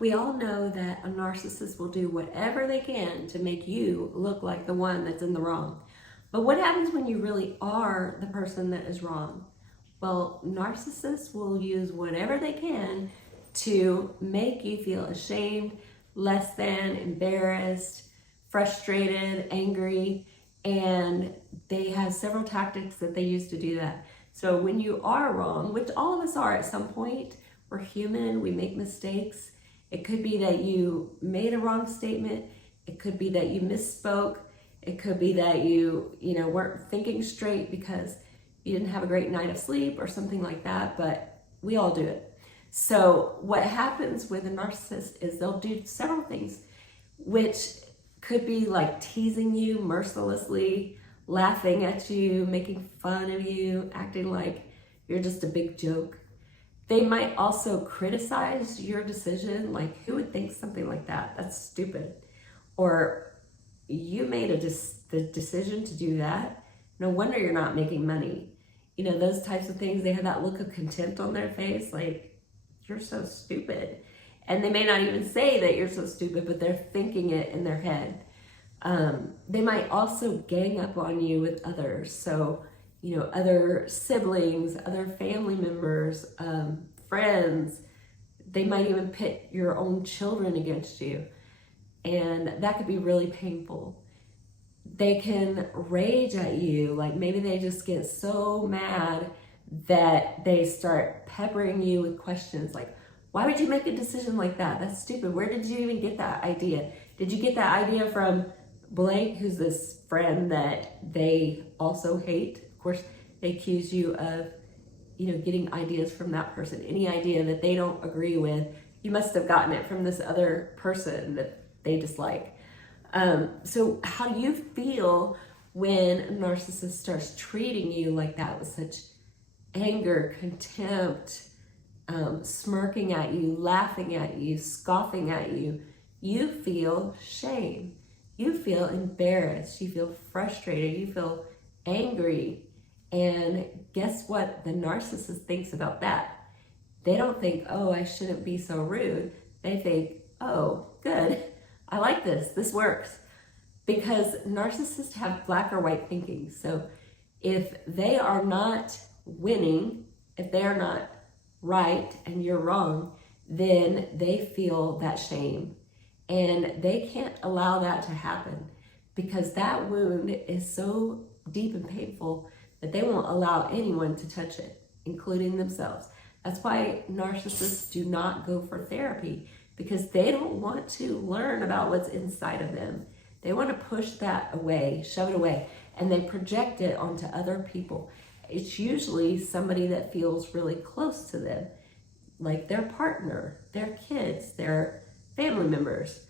We all know that a narcissist will do whatever they can to make you look like the one that's in the wrong. But what happens when you really are the person that is wrong? Well, narcissists will use whatever they can to make you feel ashamed, less than, embarrassed, frustrated, angry, and they have several tactics that they use to do that. So when you are wrong, which all of us are at some point, we're human, we make mistakes. It could be that you made a wrong statement. It could be that you misspoke. It could be that you weren't thinking straight because you didn't have a great night of sleep or something like that, but we all do it. So what happens with a narcissist is they'll do several things, which could be like teasing you mercilessly, laughing at you, making fun of you, acting like you're just a big joke. They might also criticize your decision, like, who would think something like that? That's stupid. Or you made the decision to do that. No wonder you're not making money. Those types of things. They have that look of contempt on their face, like, you're so stupid. And they may not even say that you're so stupid, but they're thinking it in their head. They might also gang up on you with others. So, other siblings, other family members, friends. They might even pit your own children against you. And that could be really painful. They can rage at you, like maybe they just get so mad that they start peppering you with questions like, why would you make a decision like that? That's stupid. Where did you even get that idea? Did you get that idea from blank, who's this friend that they also hate? Of course, they accuse you of, getting ideas from that person. Any idea that they don't agree with, you must have gotten it from this other person that they dislike. So how do you feel when a narcissist starts treating you like that with such anger, contempt, smirking at you, laughing at you, scoffing at you? You feel shame. You feel embarrassed. You feel frustrated. You feel angry. And guess what the narcissist thinks about that? They don't think, oh, I shouldn't be so rude. They think, oh, good. I like this. This works. Because narcissists have black or white thinking. So if they are not winning, if they are not right and you're wrong, then they feel that shame. And they can't allow that to happen because that wound is so deep and painful that they won't allow anyone to touch it, including themselves. That's why narcissists do not go for therapy, because they don't want to learn about what's inside of them. They want to push that away, shove it away, and they project it onto other people. It's usually somebody that feels really close to them, like their partner, their kids, their family members.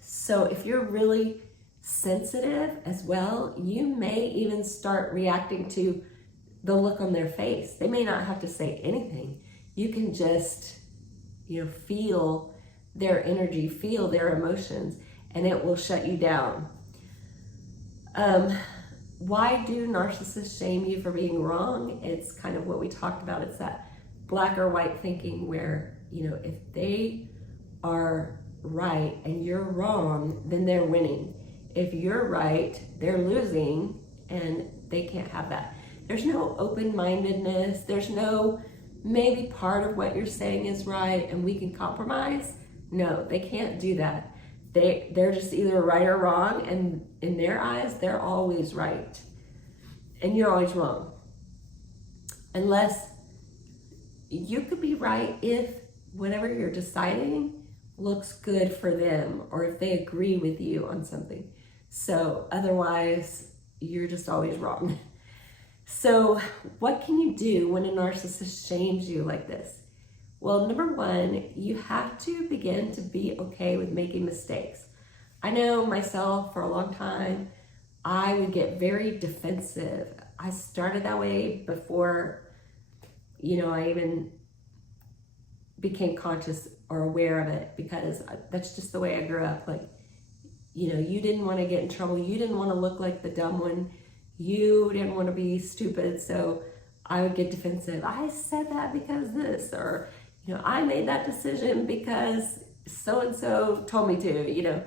So if you're really sensitive as well, you may even start reacting to the look on their face. They may not have to say anything. You can just, feel their energy, feel their emotions, and it will shut you down. Why do narcissists shame you for being wrong? It's kind of what we talked about. It's that black or white thinking where, if they are right and you're wrong, then they're winning. If you're right, they're losing, and they can't have that. There's no open-mindedness. There's no maybe part of what you're saying is right and we can compromise. No, they can't do that. They're just either right or wrong, and in their eyes, they're always right. And you're always wrong. Unless you could be right if whatever you're deciding looks good for them, or if they agree with you on something. So otherwise, you're just always wrong. So what can you do when a narcissist shames you like this? Well, number one, you have to begin to be okay with making mistakes. I know myself for a long time, I would get very defensive. I started that way before, I even became conscious or aware of it, because that's just the way I grew up. Like, you didn't want to get in trouble. You didn't want to look like the dumb one. You didn't want to be stupid. So I would get defensive. I said that because this, or, I made that decision because so-and-so told me to.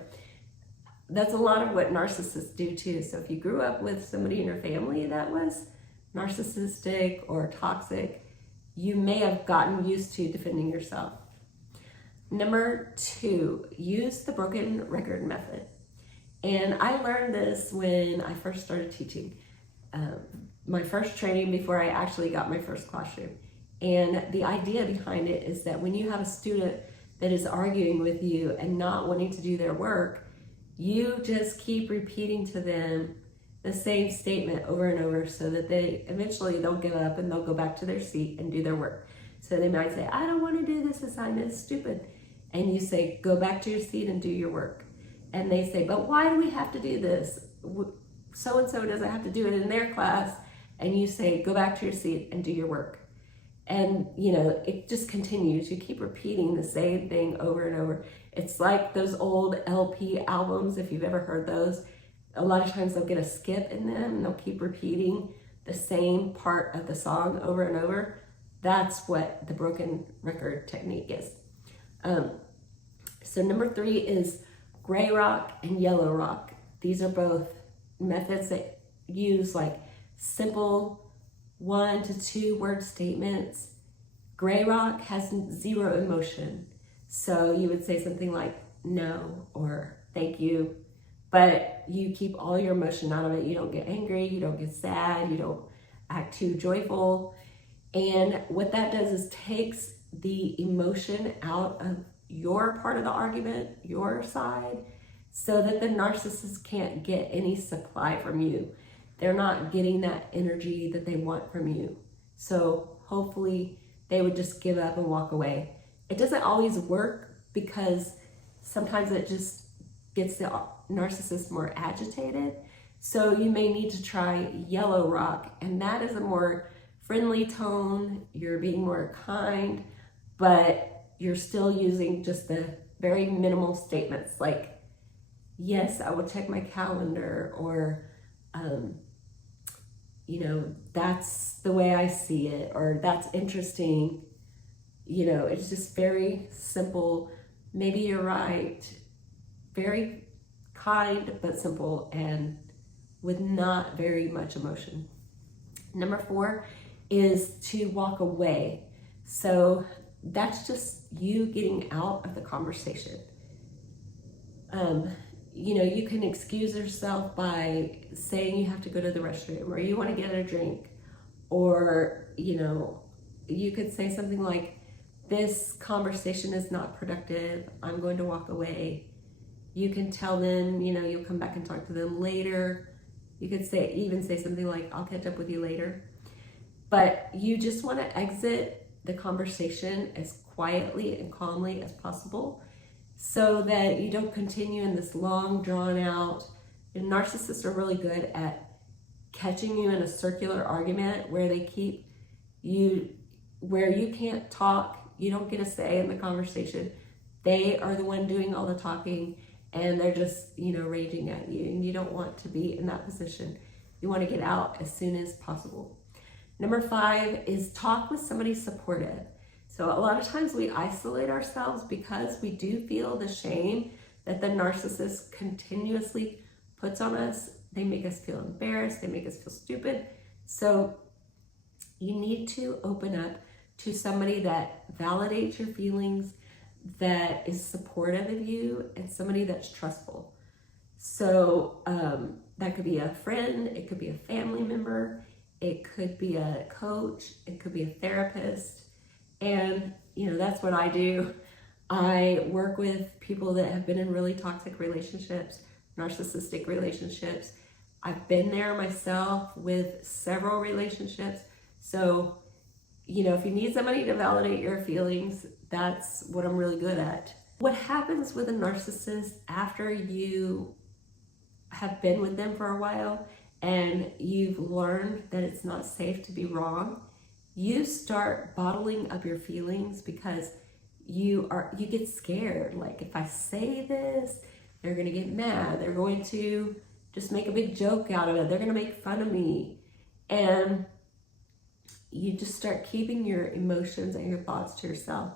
That's a lot of what narcissists do too. So if you grew up with somebody in your family that was narcissistic or toxic, you may have gotten used to defending yourself. Number 2, use the broken record method. And I learned this when I first started teaching. My first training before I actually got my first classroom. And the idea behind it is that when you have a student that is arguing with you and not wanting to do their work, you just keep repeating to them the same statement over and over so that eventually they'll give up and they'll go back to their seat and do their work. So they might say, I don't want to do this assignment, it's stupid. And you say, go back to your seat and do your work. And they say, but why do we have to do this? So-and-so doesn't have to do it in their class. And you say, go back to your seat and do your work. And, it just continues. You keep repeating the same thing over and over. It's like those old LP albums, if you've ever heard those. A lot of times they'll get a skip in them and they'll keep repeating the same part of the song over and over. That's what the broken record technique is. So number 3 is gray rock and yellow rock. These are both methods that use like simple 1 to 2 word statements. Gray rock has 0 emotion. So you would say something like no or thank you, but you keep all your emotion out of it. You don't get angry, you don't get sad, you don't act too joyful. And what that does is takes the emotion out of your part of the argument, your side, so that the narcissist can't get any supply from you. They're not getting that energy that they want from you. So hopefully they would just give up and walk away. It doesn't always work because sometimes it just gets the narcissist more agitated. So you may need to try yellow rock, and that is a more friendly tone. You're being more kind, but you're still using just the very minimal statements like, yes, I will check my calendar, or, that's the way I see it, or that's interesting. It's just very simple. Maybe you're right. Very kind, but simple, and with not very much emotion. Number 4 is to walk away. So that's just you getting out of the conversation. You can excuse yourself by saying you have to go to the restroom, or you want to get a drink, or, you could say something like, this conversation is not productive, I'm going to walk away. You can tell them, you'll come back and talk to them later. You could even say something like, I'll catch up with you later. But you just want to exit the conversation as quietly and calmly as possible so that you don't continue in this long, drawn out. And narcissists are really good at catching you in a circular argument where they keep you, where you can't talk, you don't get a say in the conversation. They are the one doing all the talking, and they're just, raging at you, and you don't want to be in that position. You want to get out as soon as possible. Number 5 is talk with somebody supportive. So a lot of times we isolate ourselves because we do feel the shame that the narcissist continuously puts on us. They make us feel embarrassed, they make us feel stupid. So you need to open up to somebody that validates your feelings, that is supportive of you, and somebody that's trustful. So that could be a friend, it could be a family member, it could be a coach, it could be a therapist. And that's what I do. I work with people that have been in really toxic relationships, narcissistic relationships. I've been there myself with several relationships. So if you need somebody to validate your feelings, that's what I'm really good at. What happens with a narcissist after you have been with them for a while and you've learned that it's not safe to be wrong, you start bottling up your feelings because you get scared. Like, if I say this, they're going to get mad. They're going to just make a big joke out of it. They're going to make fun of me. And you just start keeping your emotions and your thoughts to yourself.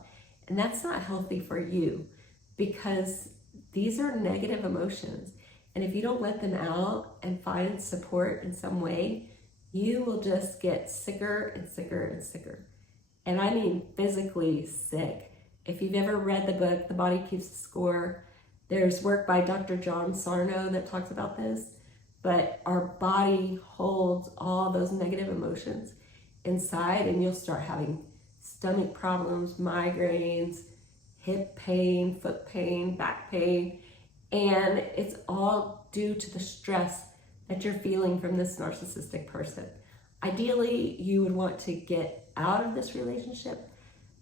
And that's not healthy for you, because these are negative emotions. And if you don't let them out and find support in some way, you will just get sicker and sicker and sicker. And I mean physically sick. If you've ever read the book, The Body Keeps the Score, there's work by Dr. John Sarno that talks about this. But our body holds all those negative emotions inside, and you'll start having stomach problems, migraines, hip pain, foot pain, back pain. And it's all due to the stress that you're feeling from this narcissistic person. Ideally, you would want to get out of this relationship,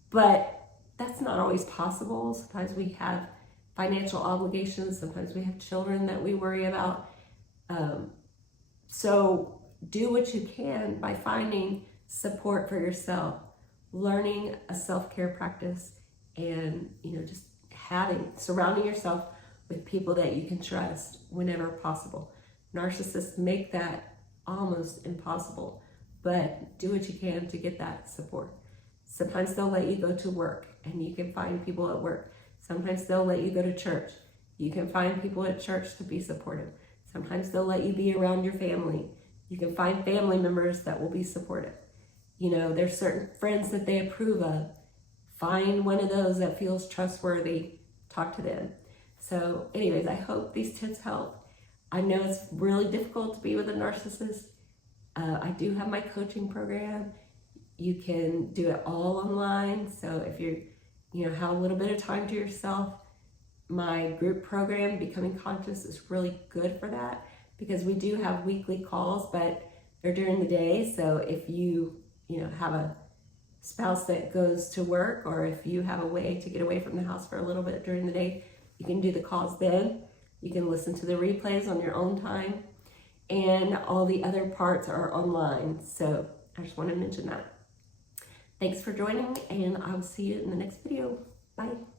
but that's not always possible. Sometimes we have financial obligations. Sometimes we have children that we worry about. So do what you can by finding support for yourself, learning a self-care practice, and just surrounding yourself with people that you can trust whenever possible. Narcissists make that almost impossible, but do what you can to get that support. Sometimes they'll let you go to work and you can find people at work. Sometimes they'll let you go to church. You can find people at church to be supportive. Sometimes they'll let you be around your family. You can find family members that will be supportive. There's certain friends that they approve of. Find one of those that feels trustworthy. Talk to them. So anyways, I hope these tips help. I know it's really difficult to be with a narcissist. I do have my coaching program. You can do it all online. So if you have a little bit of time to yourself, my group program, Becoming Conscious, is really good for that, because we do have weekly calls, but they're during the day. So if you have a spouse that goes to work, or if you have a way to get away from the house for a little bit during the day, you can do the calls then. You can listen to the replays on your own time, and all the other parts are online. So I just want to mention that. Thanks for joining, and I'll see you in the next video. Bye.